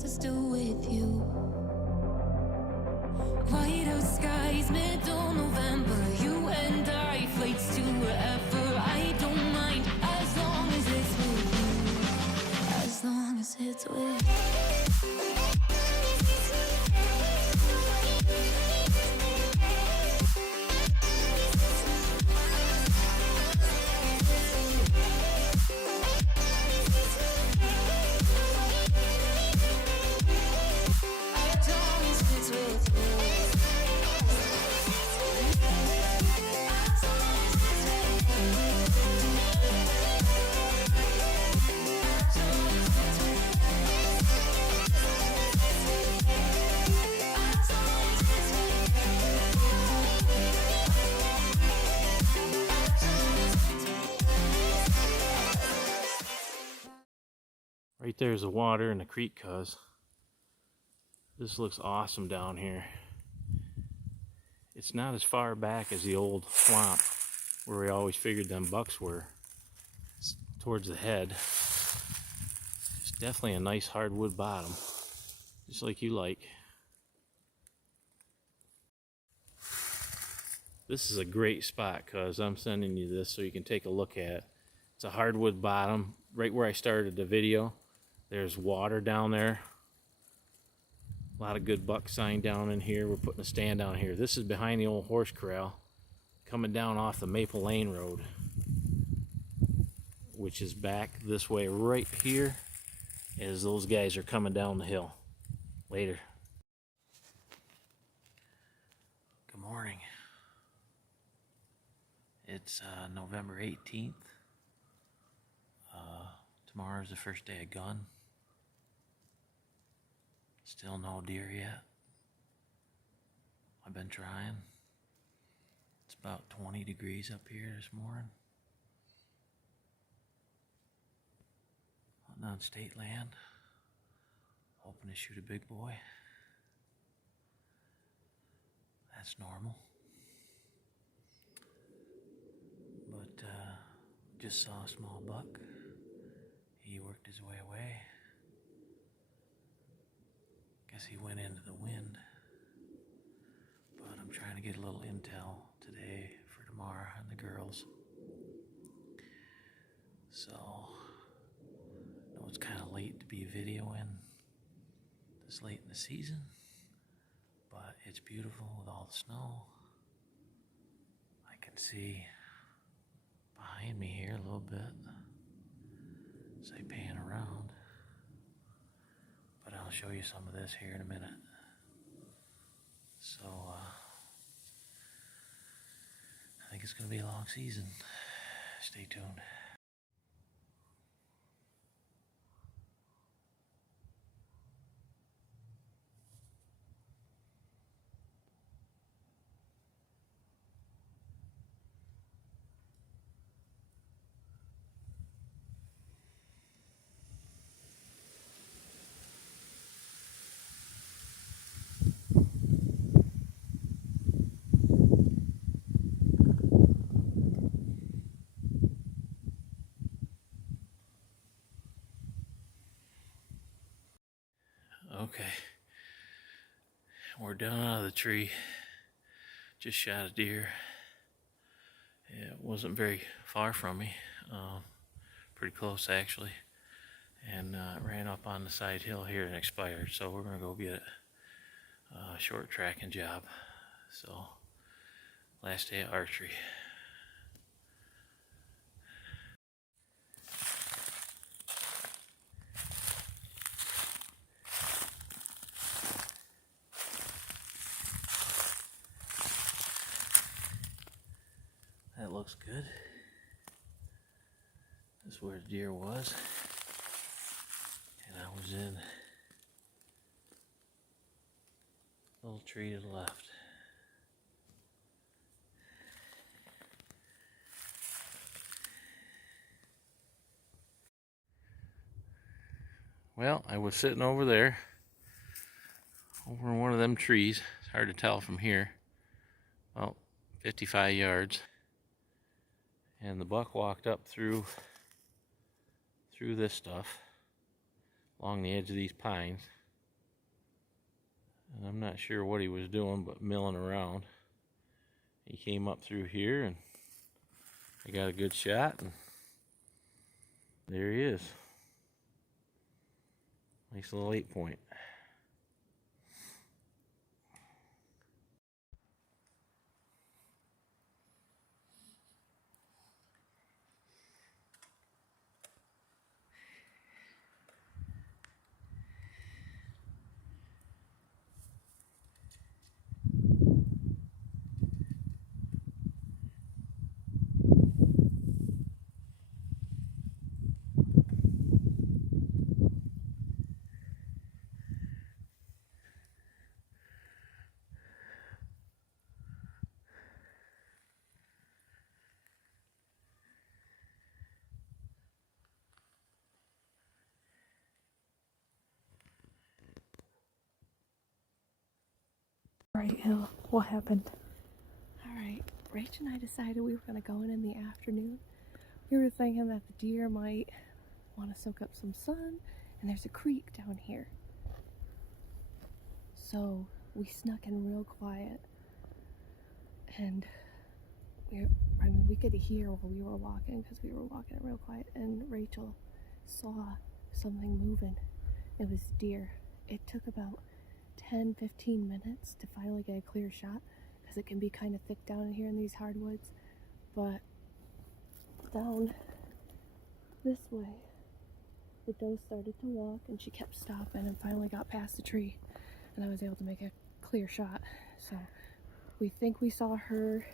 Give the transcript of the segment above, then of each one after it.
cause I'm still with you. White out skies, middle November. You and I, flights to wherever. I don't mind as long as it's with you. As long as it's with you. Right there's the water in the creek, cuz this looks awesome down here. It's not as far back as the old swamp where we always figured them bucks were. It's towards the head. It's definitely a nice hardwood bottom, just like you like. This is a great spot, cuz I'm sending you this so you can take a look at it. It's a hardwood bottom right where I started the video. There's water down there. A lot of good buck sign down in here. We're putting a stand down here. This is behind the old horse corral, coming down off the Maple Lane Road, which is back this way right here as those guys are coming down the hill. Later. Good morning. It's November 18th. Tomorrow's the first day of gun. Still no deer yet. I've been trying. It's about 20 degrees up here this morning. Hunting on state land. Hoping to shoot a big boy. That's normal. But just saw a small buck. He worked his way away. Guess he went into the wind. But I'm trying to get a little intel today for tomorrow on the girls. So, I know it's kind of late to be videoing this late in the season, but it's beautiful with all the snow. I can see behind me here a little bit as I pan around. But I'll show you some of this here in a minute. So, I think it's going to be a long season. Stay tuned. Okay, we're down out of the tree. Just shot a deer. It wasn't very far from me, pretty close actually, and ran up on the side hill here and expired. So we're gonna go get a short tracking job. So last day of archery. That looks good. This is where the deer was. And I was in a little tree to the left. Well, I was sitting over there, over in one of them trees. It's hard to tell from here. Well, 55 yards. And the buck walked up through this stuff along the edge of these pines. And I'm not sure what he was doing, but milling around. He came up through here and I got a good shot, and there he is. Nice little 8-point. Right, Hill, what happened? Alright, Rach and I decided we were going to go in the afternoon. We were thinking that the deer might want to soak up some sun, and there's a creek down here. So we snuck in real quiet, and we could hear while we were walking because we were walking real quiet, and Rachel saw something moving. It was deer. It took about 10-15 minutes to finally get a clear shot because it can be kind of thick down in here in these hardwoods, but down this way the doe started to walk and she kept stopping and finally got past the tree, and I was able to make a clear shot. So we think we saw her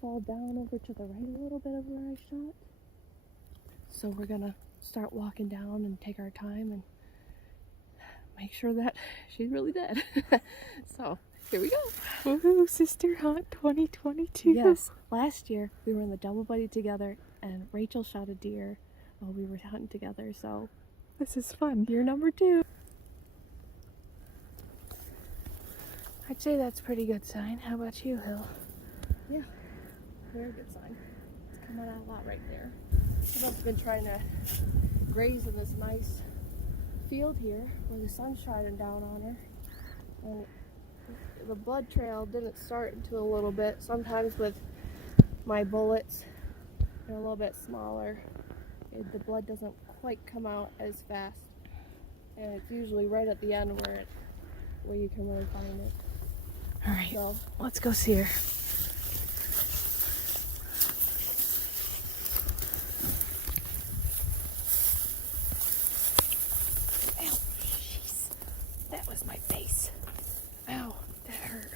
fall down over to the right a little bit of where I shot, so we're gonna start walking down and take our time and make sure that she's really dead. So here we go. Woohoo, Sister Hunt 2022. Yes, last year we were in the double buddy together and Rachel shot a deer while we were hunting together, so This is fun. year number 2. I'd say that's a pretty good sign. How about you, Hill? Yeah, very good sign. It's coming out a lot right there. She must have been trying to graze in this nice field here where the sun's shining down on her, and the blood trail didn't start until a little bit. Sometimes with my bullets, they're a little bit smaller. The blood doesn't quite come out as fast, and it's usually right at the end where you can really find it. All right, So let's go see her. Ow, jeez. That was my face. Ow, that hurt.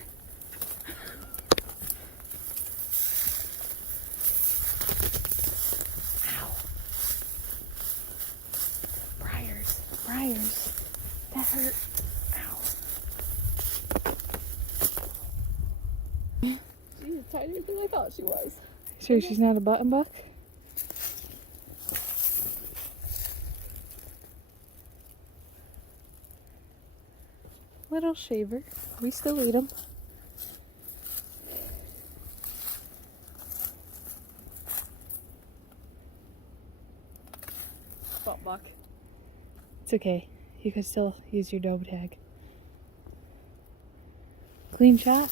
Ow. Briars. That hurt. Ow. she's tinier than I thought she was. Sure she's not a button buck? Little shaver. We still eat them. Buck. It's okay. You can still use your doe tag. Clean shot.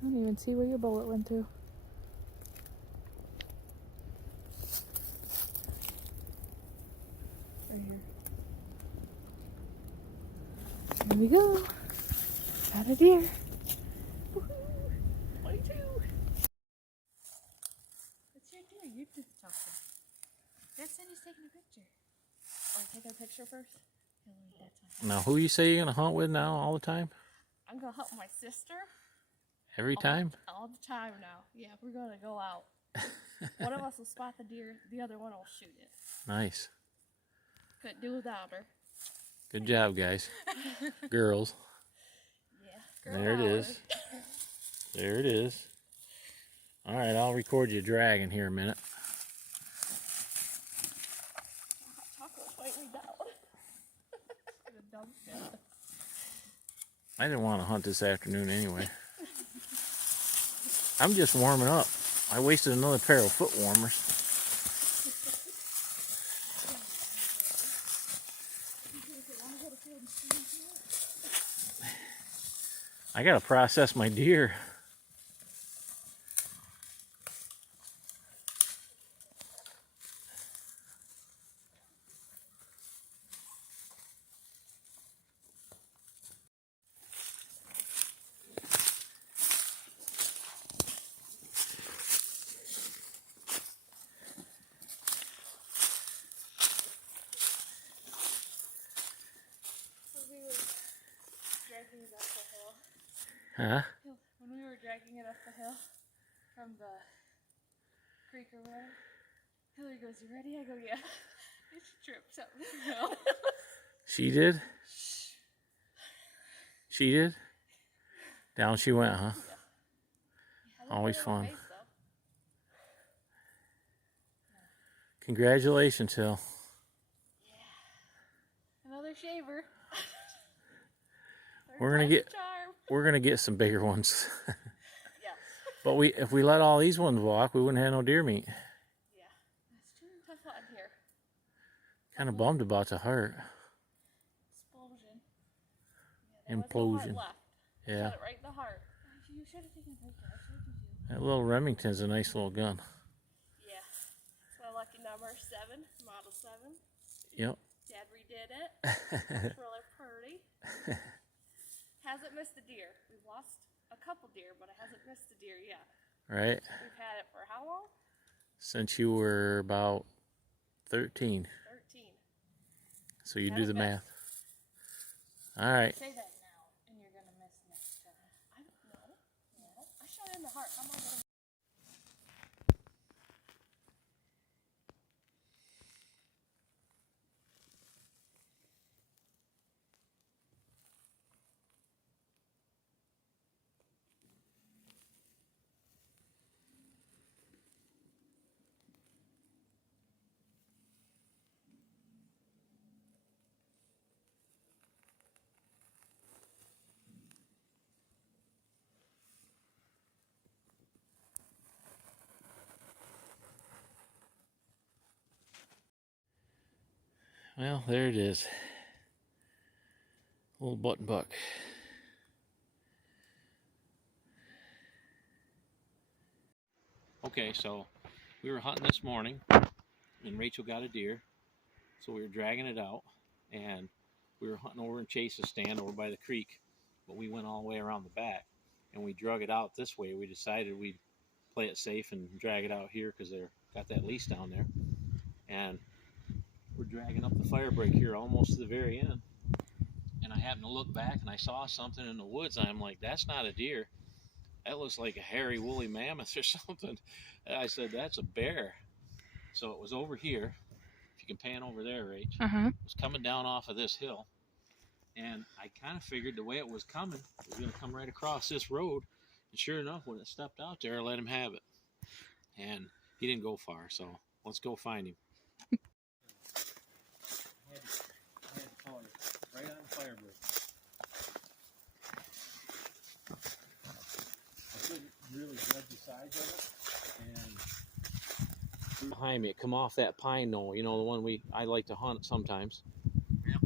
I don't even see where your bullet went through. Right here. Here we go. Got a deer. Woohoo! 22. What's your deer? You just talked to. Dad said he's taking a picture. Oh, taking a picture first? He'll leave that time. Now, who you say you're gonna hunt with now all the time? I'm gonna hunt my sister. Every time? All the time now. Yeah, we're gonna go out. One of us will spot the deer, the other one will shoot it. Nice. Couldn't do without her. Good job, guys. Girls. Yeah. There it is. There it is. All right, I'll record you dragging here a minute. Taco's fighting me down. The dumb shit. I didn't want to hunt this afternoon anyway. I'm just warming up. I wasted another pair of foot warmers. I gotta process my deer. Dragging it up the hill. Huh? When we were dragging it up the hill from the creek or whatever, Hillary goes, "You ready?" I go, "Yeah." It trips up the hill. She did? She did? Down she went, huh? Yeah. Always Face, fun. though. Congratulations, Hill. Another shaver. We're gonna Time's get a charm. we're gonna get some bigger ones. Yeah. But if we let all these ones walk, we wouldn't have no deer meat. Yeah. That's true. Tough on here. Kind of bummed about the heart. Explosion. Yeah, there was no Implosion. heart left. Yeah. Shot it right in the heart. You should have taken a picture. I showed you. That little Remington's a nice little gun. Yeah. It's my lucky number 7, model 7. Yep. Dad redid it. It's really pretty. Hasn't missed a deer. We've lost a couple deer, but it hasn't missed a deer yet. Right? We've had it for how long? Since you were about 13. 13. So you Had do it the missed. math. All right. Say that now, and you're gonna miss next time. I don't know. No. I shot it in the heart. How am I gonna? Well, there it is. Little button buck. Okay, so we were hunting this morning and Rachel got a deer. So we were dragging it out and we were hunting over in Chase's stand over by the creek, but we went all the way around the back and we drug it out this way. We decided we'd play it safe and drag it out here because they're got that lease down there. And we're dragging up the fire break here almost to the very end. And I happened to look back and I saw something in the woods. I'm like, that's not a deer. That looks like a hairy woolly mammoth or something. And I said, that's a bear. So it was over here. If you can pan over there, Rach. It was coming down off of this hill. And I kind of figured the way it was coming, it was going to come right across this road. And sure enough, when it stepped out there, I let him have it. And he didn't go far, so let's go find him. I had to call it right on the fire break. I couldn't really judge the size of it. And behind me, it come off that pine knoll, you know, the one I like to hunt sometimes. Yep.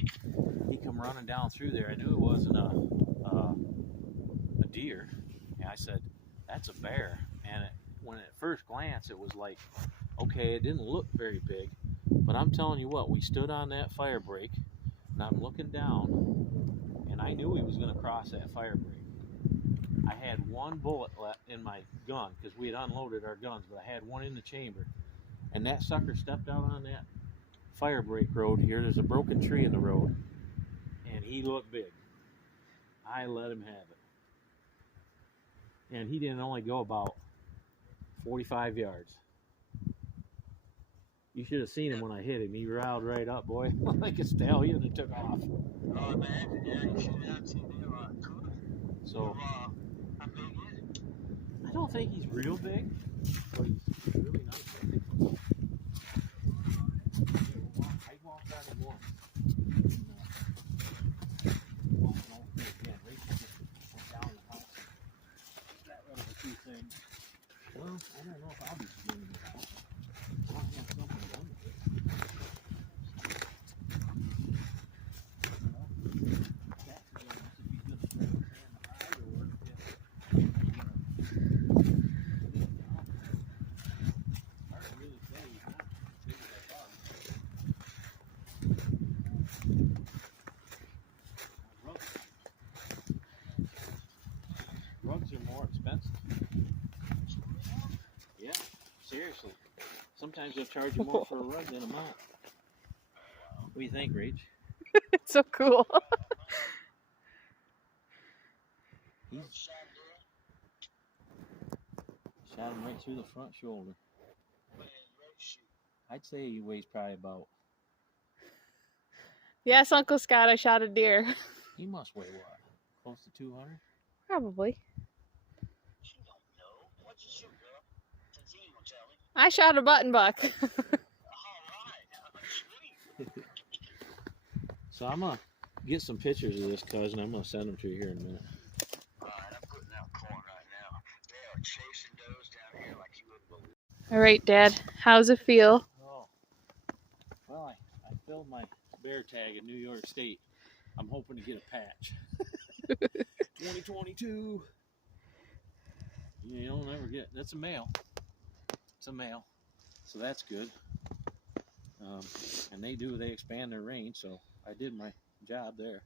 He come running down through there. I knew it wasn't a deer. And I said, that's a bear. And when at first glance, it was like, okay, it didn't look very big. But I'm telling you what, we stood on that fire break, and I'm looking down, and I knew he was going to cross that fire break. I had one bullet left in my gun, because we had unloaded our guns, but I had one in the chamber. And that sucker stepped out on that fire break road here. There's a broken tree in the road, and he looked big. I let him have it. And he didn't only go about 45 yards. You should have seen him when I hit him. He riled right up, boy, like a stallion, and took off. Oh man, yeah, you should have seen me around too. So How big is it? I don't think he's real big, but he's really nice. I walked on him once. Walking over again. Rachel just went down the house. That was a few things. Well, I don't know if I'll be skinning it out. I'll have something done with it. Well, that's if he's going to try to sand the hide or Seriously. Sometimes they'll charge you more for a rug than a mount. What do you think, Rach? It's so cool. He's shot him right through the front shoulder. I'd say he weighs probably about. Yes, Uncle Scott, I shot a deer. He must weigh what? Close to 200? Probably. She don't know. What'd you shoot, girl? Tazine will tell me. I shot a button buck. All right. Sweet. So I'm going to get some pictures of this cousin. I'm going to send them to you here in a minute. All right, I'm putting out corn right now. They are chasing does down here like you wouldn't believe. All right, Dad. How's it feel? Oh. Well, I filled my bear tag in New York State. I'm hoping to get a patch. 2022. You'll never get. That's a male. It's a male. So that's good. And they expand their range, so I did my job there.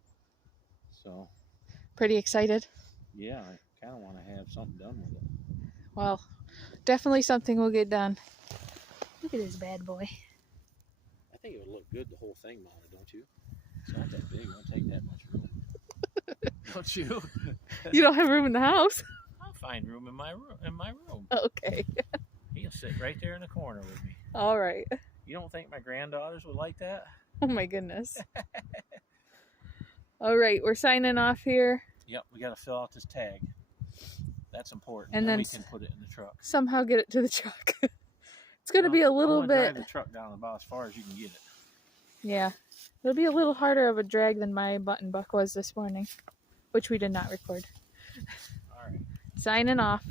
So Pretty excited? yeah, I kind of want to have something done with it. Well, definitely something will get done. Look at this bad boy. I think it would look good, the whole thing mounted, don't you? It's not that big. It won't take that much room. Don't you? You don't have room in the house? I'll find room in my room. Okay. He'll sit right there in the corner with me. All right. You don't think my granddaughters would like that? Oh my goodness. All right, we're signing off here. Yep, we got to fill out this tag. That's important. And then we can put it in the truck. Somehow get it to the truck. It's going to be a I'm little gonna bit... drive the truck down about as far as you can get it. Yeah. It'll be a little harder of a drag than my button buck was this morning, which we did not record. All right. Signing off.